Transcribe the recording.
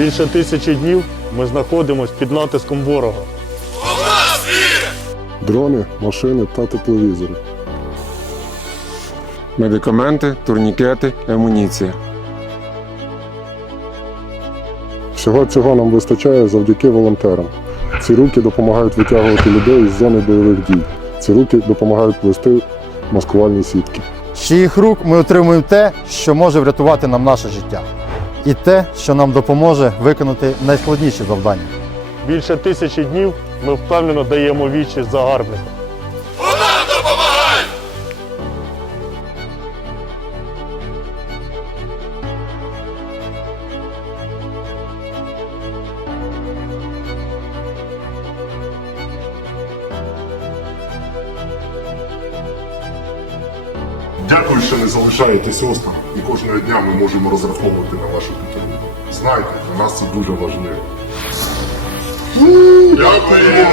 Більше тисячі днів ми знаходимося під натиском ворога. Дрони, машини та тепловізори. медикаменти, турнікети, амуніція. Всього цього нам вистачає завдяки волонтерам. Ці руки допомагають витягувати людей із зони бойових дій. Ці руки допомагають плести маскувальні сітки. З чиїх рук ми отримуємо те, що може врятувати нам наше життя, і те, що нам допоможе виконати найскладніші завдання. Більше тисячі днів ми впевнено даємо вічі загарбникам. Дякую, що не залишаєтесь осторонь, і кожного дня ми можемо розраховувати на вашу підтримку. Знайте, для нас це дуже важливо. Дякую!